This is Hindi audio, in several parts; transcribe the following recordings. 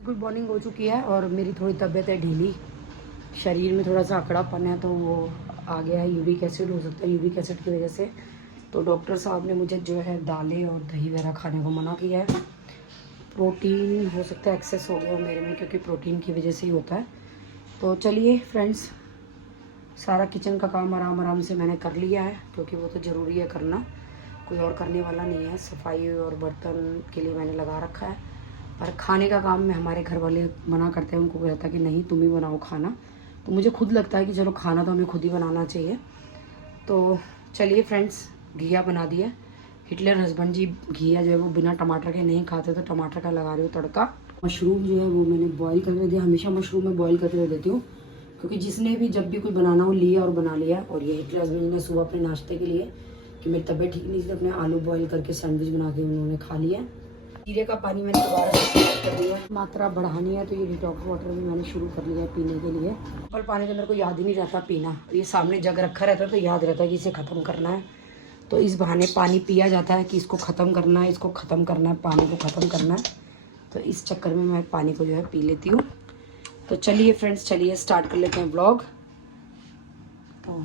गुड मॉर्निंग हो चुकी है और मेरी थोड़ी तबीयत है ढीली, शरीर में थोड़ा सा अकड़ापन है, तो वो आ गया है। यूरिक एसिड हो सकता है, यूरिक एसिड की वजह से। तो डॉक्टर साहब ने मुझे जो है दालें और दही वगैरह खाने को मना किया है। प्रोटीन हो सकता है एक्सेस हो गया हो मेरे में, क्योंकि प्रोटीन की वजह से ही होता है। तो चलिए फ्रेंड्स, सारा किचन का काम आराम आराम से मैंने कर लिया है, क्योंकि वो तो ज़रूरी है करना, कोई और करने वाला नहीं है। सफाई और बर्तन के लिए मैंने लगा रखा है, पर खाने का काम में हमारे घर वाले मना करते हैं। उनको कहता है कि नहीं तुम ही बनाओ खाना। तो मुझे खुद लगता है कि चलो खाना तो हमें खुद ही बनाना चाहिए। तो चलिए फ्रेंड्स, घिया बना दिया। हिटलर हस्बैंड जी घिया जो है वो बिना टमाटर के नहीं खाते, तो टमाटर का लगा रही हूँ तड़का। मशरूम जो है वो मैंने बॉईल करके दिया। हमेशा मशरूम में बॉईल करके देती हूँ, क्योंकि जिसने भी जब भी कोई बनाना हो लिया और बना लिया। और ये हिटलर हस्बैंड ने सुबह अपने नाश्ते के लिए, कि मेरी तबीयत ठीक नहीं थी, अपने आलू बॉईल करके सैंडविच बना के उन्होंने खा लिया। जीरे का पानी मैंने दोबारा से कर दिया, मात्रा बढ़ानी है, तो ये डिटॉक्स वाटर भी मैंने शुरू कर लिया है पीने के लिए। कल पानी तो मेरे को याद ही नहीं रहता पीना, ये सामने जग रखा रहता है तो याद रहता है कि इसे ख़त्म करना है। तो इस बहाने पानी पिया जाता है कि इसको ख़त्म करना है, इसको ख़त्म करना है, पानी को ख़त्म करना है। तो इस चक्कर में मैं पानी को जो है पी लेती हूँ। तो चलिए फ्रेंड्स, चलिए स्टार्ट कर लेते हैं ब्लॉग। तो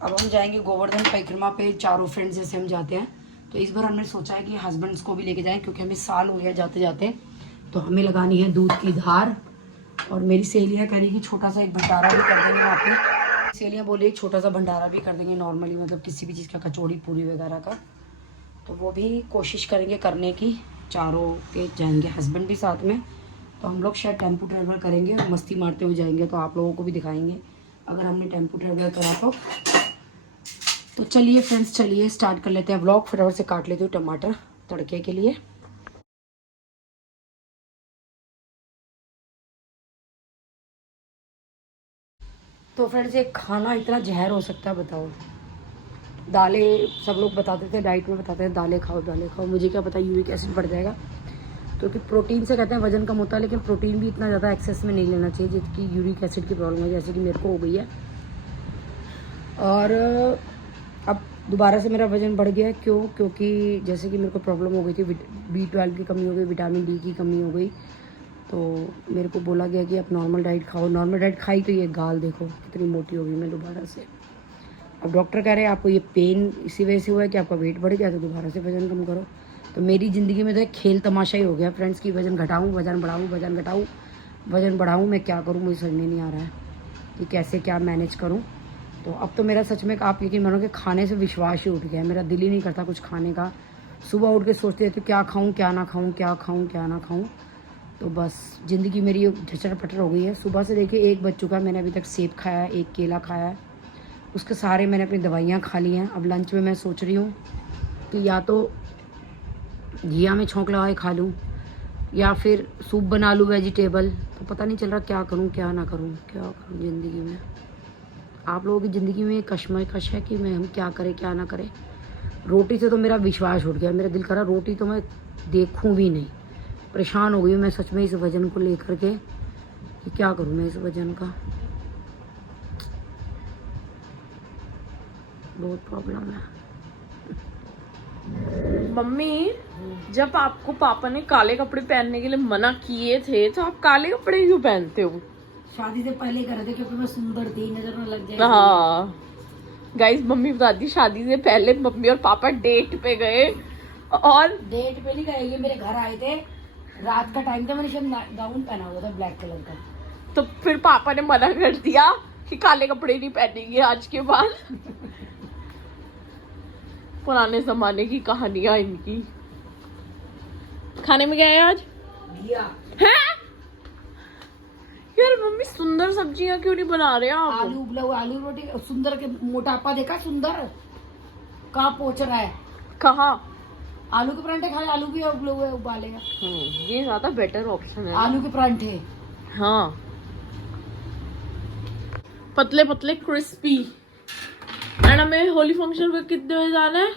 अब हम जाएंगे गोवर्धन परिक्रमा पे, चारों फ्रेंड्स जैसे हम जाते हैं। तो इस बार हमने सोचा है कि हस्बैंड्स को भी लेके जाएं, क्योंकि हमें साल हो गया जाते जाते। तो हमें लगानी है दूध की धार, और मेरी सहेलियाँ कह रही कि छोटा सा एक भंडारा भी कर देंगे वहाँ पे। सहेलियाँ बोली छोटा सा भंडारा भी कर देंगे नॉर्मली, मतलब किसी भी चीज़ का, कचौड़ी पूरी वगैरह का। तो वो भी कोशिश करेंगे करने की। चारों के जाएंगे, हस्बैंड भी साथ में। तो हम लोग शायद टेम्पो ट्रैवल करेंगे और मस्ती मारते हुए जाएंगे, तो आप लोगों को भी दिखाएंगे अगर हमने टेम्पो ट्रैवल करा तो चलिए फ्रेंड्स, चलिए स्टार्ट कर लेते हैं व्लॉग। फटाफट से काट लेती हूँ टमाटर तड़के के लिए। तो फ्रेंड्स, एक खाना इतना जहर हो सकता है बताओ। दालें सब लोग बताते थे, डाइट में बताते हैं दालें खाओ दालें खाओ, मुझे क्या पता यूरिक एसिड बढ़ जाएगा। क्योंकि प्रोटीन से कहते हैं वजन कम होता है, लेकिन प्रोटीन भी इतना ज़्यादा एक्सेस में नहीं लेना चाहिए जिसकी यूरिक एसिड की प्रॉब्लम है, जैसे कि मेरे को हो गई है। और अब दोबारा से मेरा वज़न बढ़ गया है। क्यों? क्योंकि जैसे कि मेरे को प्रॉब्लम हो गई थी, B12 की कमी हो गई, विटामिन डी की कमी हो गई। तो मेरे को बोला गया कि आप नॉर्मल डाइट खाओ। नॉर्मल डाइट खाई तो ये गाल देखो कितनी मोटी हो गई मैं दोबारा से। अब डॉक्टर कह रहे हैं आपको ये पेन इसी वजह से हुआ है कि आपका वेट बढ़ गया, तो दोबारा से वज़न कम करो। तो मेरी ज़िंदगी में तो एक खेल तमाशा ही हो गया फ्रेंड्स, की वज़न घटाऊँ वज़न बढ़ाऊँ, वज़न घटाऊँ वज़न बढ़ाऊँ। मैं क्या करूँ, मुझे समझ में नहीं आ रहा है कि कैसे क्या मैनेज करूँ। तो अब तो मेरा सच में आप यकीन मानो कि खाने से विश्वास ही उठ गया है। मेरा दिल ही नहीं करता कुछ खाने का। सुबह उठ के सोचती रहती हूँ क्या खाऊँ क्या ना खाऊँ, क्या खाऊँ क्या ना खाऊँ। तो बस ज़िंदगी मेरी झचर पटर हो गई है। सुबह से देखिए 1 बज चुका है, मैंने अभी तक सेब खाया है, 1 केला खाया है, उसके सारे मैंने अपनी दवाइयाँ खा ली हैं। अब लंच में मैं सोच रही हूँ कि या तो घिया में छौंक लगाए खा लूँ, या फिर सूप बना लूँ वेजिटेबल। तो पता नहीं चल रहा क्या करूँ क्या ना करूँ, क्या करूँ ज़िंदगी में। आप लोगों की ज़िंदगी में कशमकश है कि मैं हम क्या करें क्या ना करें। रोटी से तो मेरा विश्वास उठ गया, मेरा दिल करा रोटी तो मैं देखूं भी नहीं। परेशान हो गई हूँ मैं सच में इस वज़न को लेकर के, कि क्या करूँ मैं इस वज़न का। बहुत प्रॉब्लम है। मम्मी, जब आपको पापा ने काले कपड़े पहनने के लिए मना किए थे तो आप काले कपड़े क्यों पहनते हो? शादी से पहले कर रहे थे क्योंकि मैं सुंदर थी, नजर में लग जाए। हाँ गाइस, मम्मी बताती शादी से पहले मम्मी और पापा डेट पे गए, और डेट पे नहीं गए, ये मेरे घर आए थे, रात का टाइम था, मैंने शायद गाउन पहना हुआ था ब्लैक कलर का। तो फिर पापा ने मना कर दिया कि काले कपड़े नहीं पहनेंगे आज के बाद। पुराने जमाने की कहानियां इनकी। खाने में क्या है आज? घिया। है यार, मम्मी सुंदर सब्जियां क्यों नहीं बना रहे आप? आलू उबला हुआ, आलू रोटी। सुंदर के मोटापा देखा, सुंदर कहाँ पहुंच रहा है। कहाँ? आलू के परांठे खाए, आलू भी उबले हुए उबालेगा। ये ज्यादा बेटर ऑप्शन है। आलू के परांठे, हाँ, पतले पतले क्रिस्पी। एंड हमें होली फंक्शन पे कितने बजे जाना है?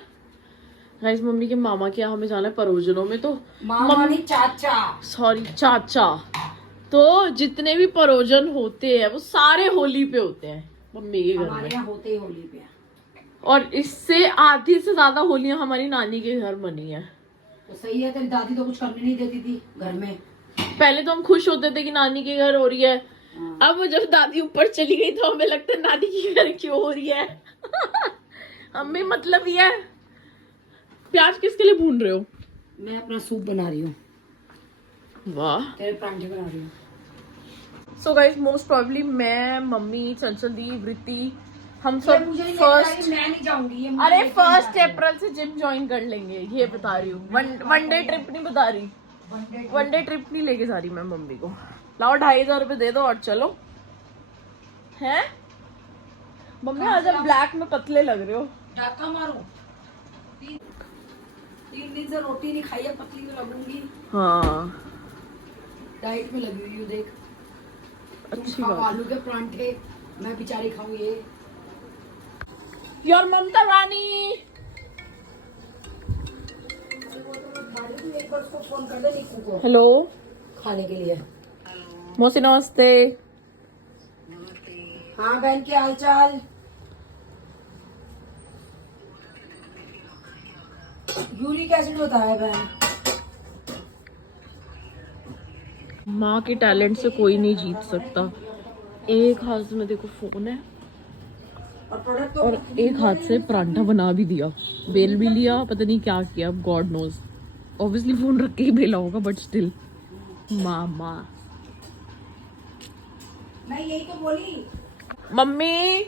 गाइस, मम्मी के मामा के यहाँ हमें जाना है परोजनों में। तो मामा नहीं चाचा, सॉरी चाचा। तो जितने भी परोजन होते हैं वो सारे होली पे होते हैं मम्मी के घर हमारे में। यहाँ होते ही होली पे। और इससे आधी से ज्यादा होलियां हमारी नानी के घर मनी है। तो सही है, तेरी दादी तो कुछ करने नहीं देती थी घर में, पहले तो हम खुश होते थे कि नानी के घर हो रही है, अब जब दादी ऊपर चली गई तो हमें लगता है नानी के घर क्यों हो रही है। हमें मतलब ये है। प्याज किसके लिए भून रहे हो? मैं अपना सूप बना रही हूँ, वाह। तेरे परांठे बना रही हूँ। सो गाइस मोस्ट प्रोबेबली मैं, मम्मी, चंचल दी, वृत्ति, हम ये सब मुझे नहीं लगता फर्स्ट, कि मैं नहीं जाऊंगी, ये मुझे अरे लेके नहीं 1 जाते। अप्रैल से जिम ज्वाइन कर लेंगे, ये बता रही हूँ। वन डे ट्रिप नहीं बता रही, वन डे ट्रिप नहीं लेके जा रही मैं मम्मी को। लाओ 2500 रुपए दे दो और चलो। हैं मम्मी आज आप ब्लैक में पतले लग रहे हो। डाका मारूं? 3 दिन से रोटी नहीं खाई है, पतली तो लगूंगी। हाँ डाइट में लगी हुई हूँ, देख। अच्छी तुम खाओ बात। आलू के परांठे, मैं बेचारी खाऊं ये। योर ममता रानी। एक बार उसको फोन कर दे निक्कू को हेलो खाने के लिए। मौसी नमस्ते। हाँ बहन, क्या हाल चाल? यूरिक एसिड होता है बहन। माँ के टैलेंट से कोई नहीं जीत सकता। एक हाथ में देखो फोन है और प्रोडक्ट और एक हाथ से परांठा बना भी दिया, बेल भी लिया, पता नहीं क्या किया, गॉड नोज। ऑब्वियसली फोन रख के ही बेला होगा बट स्टिल। मामा मैं यही तो बोली। मम्मी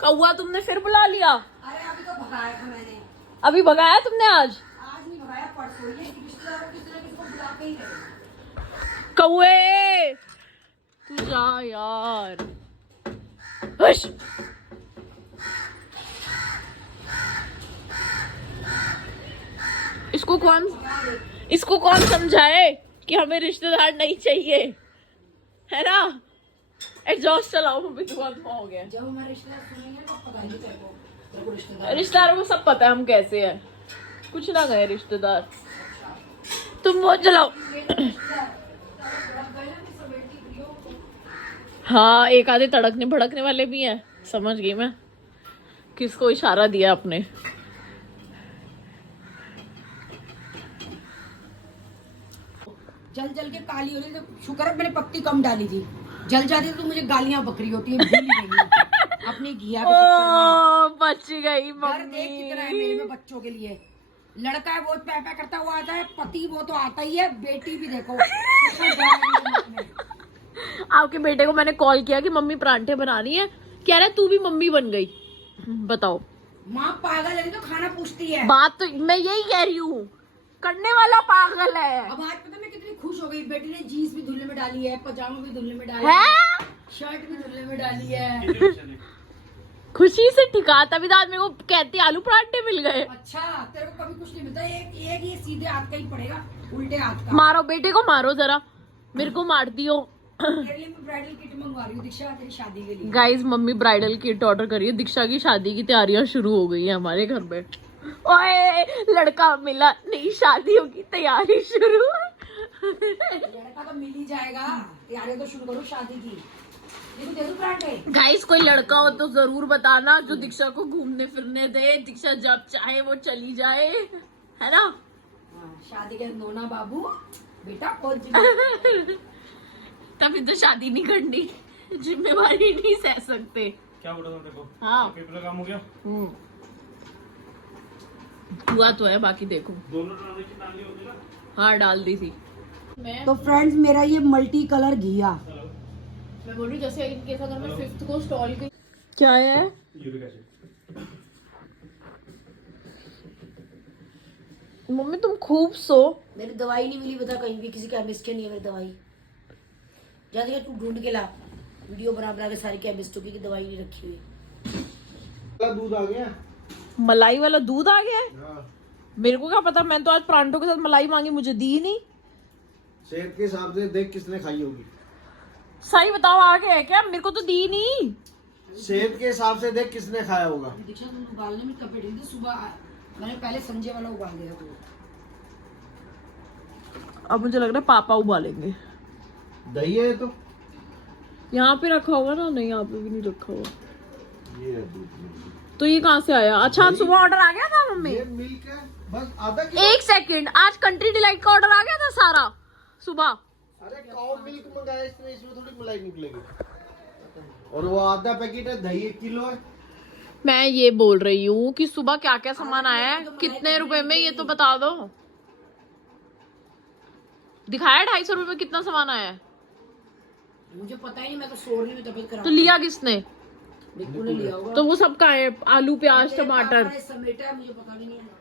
कौआ तुमने फिर बुला लिया? अरे अभी तो भगाया था मैंने। अभी भगाया तुमने आज? आज नहीं भगाया, परसों। ये रिश्तेदारों की तरह किसको बुला के ही गए। कौए तू जा यार। हुश। इसको कौन समझाए कि हमें रिश्तेदार नहीं चाहिए, है ना? एग्जॉस्ट चलाओ मम्मी, धुआं हो गया। जब हमारे रिश्तेदार सुनेंगे तो बताएंगे तेरे को रिश्तेदार। रिश्तेदारों को सब पता है हम कैसे हैं, कुछ ना गए रिश्तेदार। तुम वो चलाओ। हाँ एक आधे तड़कने भड़कने वाले भी हैं, समझ गई मैं किसको इशारा दिया आपने। जल जल के काली हो रही तो शुक्र है मैंने पत्ती कम डाली थी। जल जाती तो मुझे गालियां बकरी होती है। भूल ही गई हूँ। अपने घिया के चक्कर में। बच गई डर देख कितना है मेरे में बच्चों के लिए। लड़का है वो पै पै करता हुआ आता है, पति वो तो आता ही है, बेटी भी देखो। आपके बेटे को मैंने कॉल किया कि मम्मी परांठे बनानी है, कह रहा है तू भी मम्मी बन गई। बताओ। माँ पागल है तो खाना पूछती है। बात तो मैं यही कह रही हूँ, करने वाला पागल है। अब आज पता मैं कितनी खुश हो गई, बेटी ने जीन्स भी धुलने में डाली है, पजामा भी धुलने में डाली है, है? शर्ट भी धुलने में डाली है। खुशी से ठिका तभी तो आज मेरे को कहती आलू परांठे मिल गए। अच्छा तेरे को कभी कुछ नहीं मिलता, एक ये सीधे हाथ का ही पड़ेगा, उल्टे हाथ का। मारो बेटे को, मारो जरा, मेरे को मार दियो। तेरे लिए मैं ब्राइडल किट मंगवा रही हूँ दीक्षा, तेरी शादी के लिए। Guys mummy bridal kit order करी है, दीक्षा की शादी की तैयारियां शुरू हो गई है हमारे घर में। ओए लड़का मिला नहीं, शादियों की तैयारी शुरू। लड़का तो मिल ही जाएगा, तैयारी तो शुरू करो शादी की। देखो दे दूं पराठे? गाइस कोई लड़का हो तो जरूर बताना जो दीक्षा को घूमने फिरने दे, दीक्षा जब चाहे वो चली जाए, है ना? हाँ, शादी के नोना बाबू बेटा और तभी तो शादी नहीं करनी, जिम्मेवारी नहीं सह सकते। क्या बोला तुम देखो? हाँ पेपर का काम हो गया? हुआ तो है, बाकी देखो। दोनों ट्रांजेक्शन डाल दी होगी ना? हाँ डाल दी थी। तो फ्रेंड्स मेरा ये मल्टी कलर घिया, मैं बोल रही हूँ जैसे इनकेस अगर मैं 5th को स्टॉल की क्या है। Uric acid. मम्मी तुम खूब सो। मेरी दवाई नहीं मिली, बता कहीं भी किसी केमिस्ट की नहीं है मेरी दवाई। जाती है तू ढूंढ के ला, वीडियो बना के सारी केमिस्टों की दवाई नहीं रखी हुई। दूध आ गया? मलाई वाला दूध आ गया है? हाँ। मेरे को क्या पता, मैं तो आज परांठों के साथ मलाई मांगी, मुझे दी ही नहीं। सेहत के हिसाब से देख किसने खाई होगी। सही बताओ आ गया है क्या? मेरे को तो दी नहीं। सेहत के हिसाब से देख किसने खाया होगा। दीक्षा तुम उबालने में कब बैठी थी? सुबह मैंने पहले संजय वाला उबाल दिया तो। अब मुझे लग रहा है पापा उबालेंगे। दही है तो? यहाँ पे रखा होगा ना? नहीं यहाँ पे भी नहीं रखा होगा। ये है दूध। तो ये कहाँ से आया? अच्छा आज सुबह ऑर्डर आ गया था मम्मी? ये मिल्क है, बस आधा किलो। एक सेकंड, आज कंट्री डिलाइट का ऑर्डर आ गया था सारा सुबह। अरे काउ मिल्क मंगाया इसने, इसमें थोड़ी मलाई निकलेगी। और वो आधा पैकेट है दही 1 किलो है। मैं ये बोल रही हूँ कि सुबह क्या क्या सामान आया है, कितने रुपए में, ये तो बता दो। दिखाया 250 रुपए में कितना सामान आया है? मुझे पता ही नहीं, मैं तो सो रही हूँ, तबीयत खराब। तो लिया किसने? बिल्कुल नहीं लिया होगा। तो वो सब का है, आलू प्याज टमाटर। पापा ने समेटा है, मुझे पता भी नहीं है।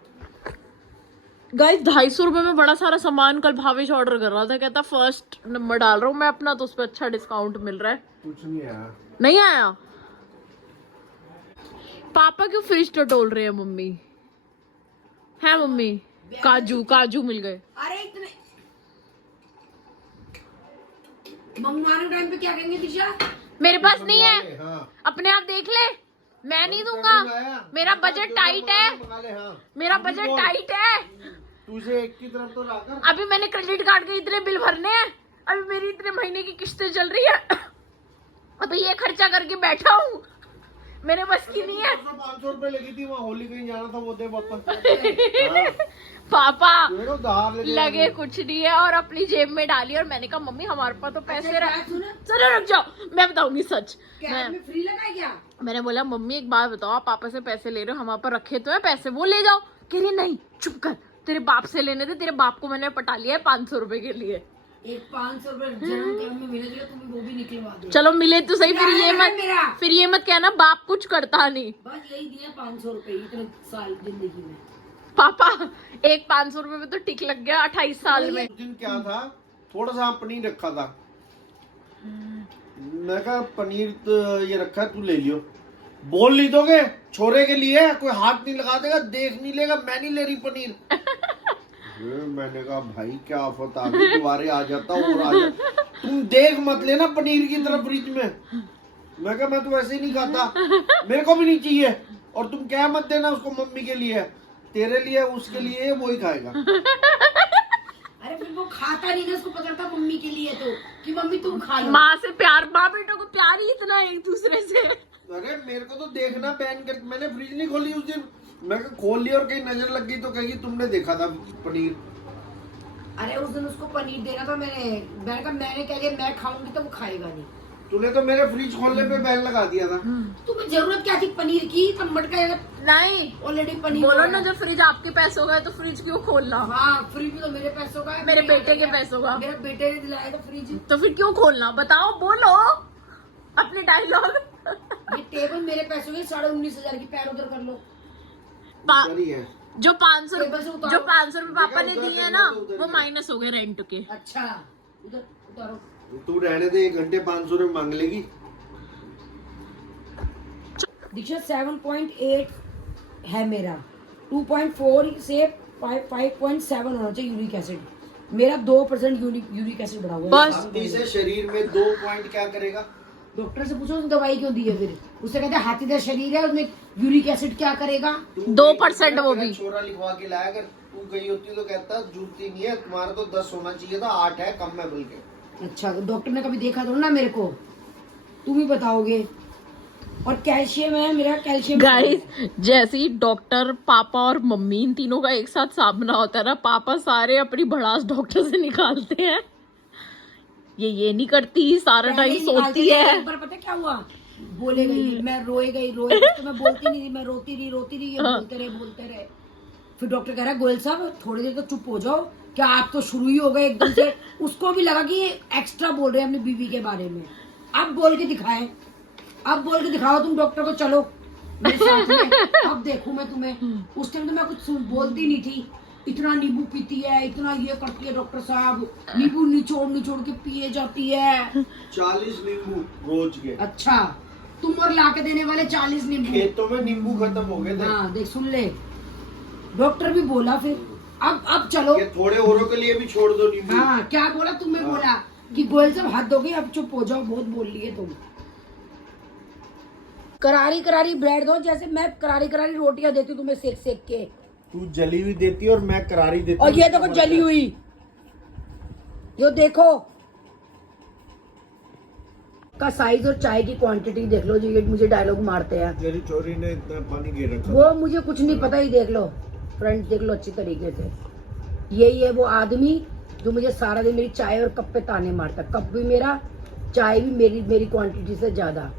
गाइस 250 रुपए में बड़ा सारा सामान कल भावेश ऑर्डर कर रहा था, कहता फर्स्ट नंबर डाल रहा हूँ मैं अपना, तो उस पर अच्छा डिस्काउंट मिल रहा है। कुछ नहीं आया। नहीं आया? पापा क्यों फ्रिज टटोल रहे हैं मम्मी? है मम्मी? काजू काजू मिल गए। अरे इतने मंगवाने टाइम पे क्या कहेंगे दिशा? मेरे पास नहीं है, हाँ। अपने आप देख ले, मैं नहीं दूंगा, मेरा बजट टाइट है, मेरा बजट टाइट है। तुझे एक की तरफ तो लाकर। अभी मैंने क्रेडिट कार्ड के इतने बिल भरने हैं, अभी मेरी इतने महीने की किस्तें चल रही है, अभी ये खर्चा करके बैठा हूँ, मेरे बस की नहीं है। 500 रुपए लगी थी, वहाँ होली कहीं जाना था, वो दे वापस। पापा उधार लगे कुछ नहीं है, और अपनी जेब में डाली, और मैंने कहा मम्मी हमारे पास तो पैसे चलो रुक जाओ, मैं बताऊंगी सच। में फ्री लगा है क्या? मैंने बोला मम्मी एक बात बताओ, आप पापा से पैसे ले रहे हो, हमारे पर रखे तो है पैसे, वो ले जाओ। कह रही नहीं चुप कर, तेरे बाप से लेने थे, तेरे बाप को मैंने पटा लिया है 500 रुपए के लिए। एक 500 रुपए जन्मदिन में मिले थे, तुम्हें वो भी निकलवा दे। चलो मिले तो सही, फिर ये मत कहना बाप कुछ करता नहीं। बस यही दिया 500 रुपए इतने साल जिंदगी में। पापा एक 500 रुपए में तो टिक लग गया 28 साल में। उस दिन क्या था, थोड़ा सा पनीर रखा था, मैं कहा पनीर तो ये रखा है, तू ले लियो। बोल नहीं दोगे छोरे के लिए, कोई हाथ नहीं लगा देगा, देख नहीं लेगा, मैं नहीं ले रही पनीर। मैंने कहा भाई क्या आफत आ गई, दोबारा आ जाता और आ जाता, तुम देख मत लेना पनीर की तरफ फ्रिज में। मैं कहा मैं तो वैसे ही नहीं खाता, मेरे को भी नहीं चाहिए, और तुम क्या मत देना उसको, मम्मी के लिए, तेरे लिए, उसके लिए, वो ही खाएगा। अरे फिर वो खाता नहीं ना, उसको पता था मम्मी के लिए तो कि मम्मी तुम खा लो। माँ से प्यार, माँ बेटा को प्यार ही इतना है एक दूसरे से। अरे मेरे को तो देखना बैन कर, मैंने फ्रिज नहीं खोली उस दिन, मैं खोल लिया और कहीं नजर लग गई तो कहेगी तुमने देखा था पनीर। अरे उस दिन उसको पनीर देना था, मैंने कह दिया मैं खाऊंगी तो वो खाएगा नहीं। तूने तो मेरे फ्रिज खोलने पे बैन लगा दिया था। तुम्हें जरूरत क्या थी पनीर की? तब मटका नहीं ऑलरेडी पनीर बोलो ना, जब फ्रिज आपके पैसों का है तो फ्रिज क्यों खोलना? हाँ फ्रिज भी तो मेरे पैसों का है, मेरे बेटे के पैसों का। मेरे बेटे ने दिलाया था फ्रिज, तो फिर क्यों खोलना? बताओ, बोलो अपने डायलॉग। ये टेबल मेरे पैसों के 19,500 की, पैर उधर कर लो। इधर ही है। जो 500 टेबल से उतारो। जो 500 रुपए पापा ने उधर दिए है करना ना, तो उधर वो कर। माइनस हो गए रेंट के। अच्छा उधर उतारो। तू रहने दे, 1 घंटे 500 रुपए मांग लेगी। दीक्षा 7.8 है मेरा, 2.4 से 5.7 होना चाहिए यूरिक एसिड, मेरा 2% यूरिक एसिड बढ़ा हुआ है। बस। हाथी से शरीर में 2 पॉइंट क्या करेगा? डॉक्टर से पूछो उसने दवाई क्यों दी है, फिर उससे कहते हैं हाथी का शरीर है, उसमें यूरिक एसिड क्या करेगा? 2% वो भी। छोरा लिखवा के लाया, अगर तू गई होती तो कहता जूती नहीं है तुम्हारा, तो 10 होना चाहिए था, 8 है, कम है बल्कि। अच्छा तो डॉक्टर ने कभी देखा तो ना मेरे को, तुम ही बताओगे। और कैल्शियम है मेरा, कैल्शियम गाइस जैसे ही डॉक्टर, पापा और मम्मी, इन तीनों का एक साथ सामना होता है ना, पापा सारे अपनी भड़ास डॉक्टर से निकालते हैं। ये नहीं करती, सारा टाइम सोती है। एक बार पता क्या हुआ, बोले गई, मैं रोए गई तो मैं बोलती नहीं थी, मैं रोती रही, ये बोलते रहे। फिर डॉक्टर कह रहा है गोयल साहब थोड़ी देर तो चुप हो जाओ, क्या आप तो शुरू ही हो गए एकदम से। उसको भी लगा कि ये एक्स्ट्रा बोल रहे हैं अपनी बीवी के बारे में। अब बोल के दिखाएं, अब बोल के दिखाओ तुम डॉक्टर को, चलो मेरे साथ में, अब देखूं मैं तुम्हें। उस टाइम तो मैं कुछ बोलती नहीं थी, इतना नींबू पीती है, इतना ये करती है डॉक्टर साहब, नींबू निचोड़ के पिए जाती है। 40 नींबू रोज के। अच्छा तुम और लाके देने वाले 40 नींबू। खेतों में नींबू खत्म हो गए थे। हाँ देख सुन ले, डॉक्टर भी बोला फिर अब चलो, ये थोड़े औरों के लिए भी छोड़ दो नींबू। हाँ क्या बोला तुम्हें? बोला कि गोयल साहब हद हो गई, अब चुप हो जाओ, बहुत बोल रही है तुम। करारी ब्रेड दो, जैसे मैं करारी रोटियां देती हूँ तुम्हें सेक के। तू जली हुई देती और मैं करारी देती। और ये देखो जली हुई, यो देखो का साइज और चाय की क्वांटिटी देख लो जी, ये मुझे डायलॉग मारते हैं। तेरी चोरी ने इतना पानी गिर रखा। वो मुझे कुछ नहीं पता, ही देख लो फ्रेंड्स, देख लो अच्छी तरीके से। यही है वो आदमी जो मुझे सारा दिन मेरी चाय और कप पे ताने मारता, कप भी मेरा, चाय भी मेरी क्वांटिटी से ज्यादा।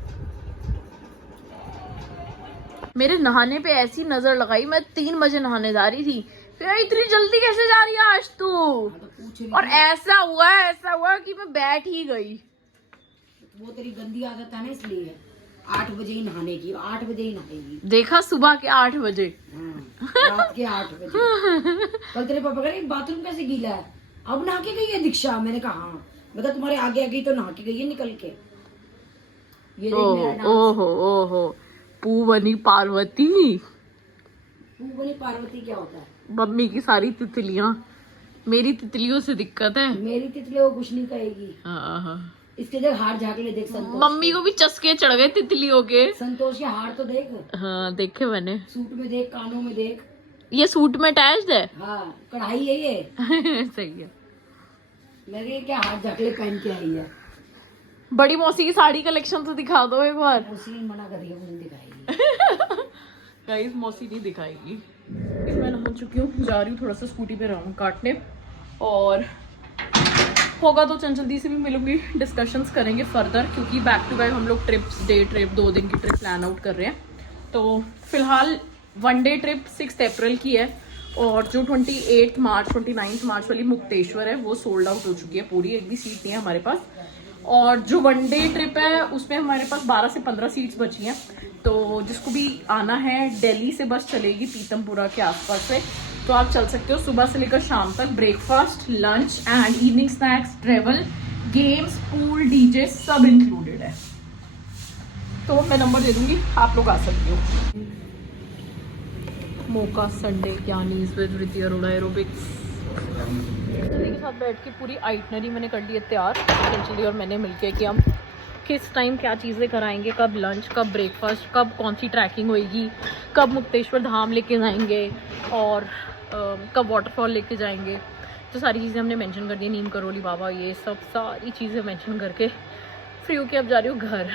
मेरे नहाने पे ऐसी नजर लगाई, मैं 3 बजे नहाने जा रही थी, फिर इतनी जल्दी कैसे जा रही है आज तू? और ऐसा हुआ कि मैं बैठ ही गई। वो तेरी गंदी आदत है ना, इसलिए 8 बजे ही नहाने की, 8 बजे ही नहाएगी। देखा, सुबह के 8 बजे, रात के 8 बजे। कल तेरे पापा कह रहे बाथरूम कैसे गीला है, अब नहा के गई है दीक्षा? मैंने कहा हाँ, मतलब तुम्हारे आगे आगे तो नहा के गई है निकल के। ये देख मेरा डांस। ओहो पू बनी पार्वती। पू बनी पार्वती क्या होता है? मम्मी की सारी तितलियां, मेरी तितलियों से दिक्कत है। मेरी तितलियों को कुछ नहीं कहेगी। हाँ। इसके देख हार झाक ले, देख संतोष। मम्मी को भी चस्के चढ़ गए तितलियों के। संतोष के हार तो देख। हाँ देखे मैंने। सूट में देख, कानों में देख। ये सूट में अटैच्ड है। हाँ कढ़ाई है ये। सही है। लगे क्या हार झाकले पहन के आई है। बड़ी मौसी की साड़ी कलेक्शन तो दिखा दो एक बार। मौसी ने मना कर दिया, मुझे दिखाएगी। गाइस मौसी नहीं दिखाएगी। मैं नहा चुकी हूँ, जा रही हूँ थोड़ा सा स्कूटी पे राउंड काटने, और होगा तो चंचल दी से भी मिलूंगी, डिस्कशंस करेंगे फर्दर, क्योंकि बैक टू बैक हम लोग ट्रिप्स, डे ट्रिप, 2 दिन की ट्रिप प्लान आउट कर रहे हैं। तो फिलहाल 1 डे ट्रिप 6 अप्रैल की है, और जो 28 मार्च 29 मार्च वाली मुक्तेश्वर है वो सोल्ड आउट हो चुकी है पूरी, एक भी सीट नहीं है हमारे पास। और जो 1 डे ट्रिप है उसमें हमारे पास 12 से 15 सीट्स बची हैं। तो जिसको भी आना है, दिल्ली से बस चलेगी पीतमपुरा के आसपास से, तो आप चल सकते हो। सुबह से लेकर शाम तक breakfast, lunch and evening snacks, travel, games, pool, DJ सब इंक्लूडेड है। तो मैं नंबर दे दूंगी, आप लोग आ सकते हो। मोका संडे ज्ञानीज विद रिद्धि अरोड़ा एरोबिक्स के साथ बैठ के पूरी आइटनरी मैंने कर ली है तैयार, चंचली और मैंने मिलके, कि हम किस टाइम क्या चीज़ें कराएंगे, कब लंच, कब ब्रेकफास्ट, कब कौन सी ट्रैकिंग होएगी, कब मुक्तेश्वर धाम लेके जाएंगे, और कब वाटरफॉल लेके जाएंगे। तो सारी चीज़ें हमने मेंशन कर दी, नीम करोली बाबा, ये सब सारी चीज़ें मेंशन करके फ्री होके अब जा रही हूँ घर।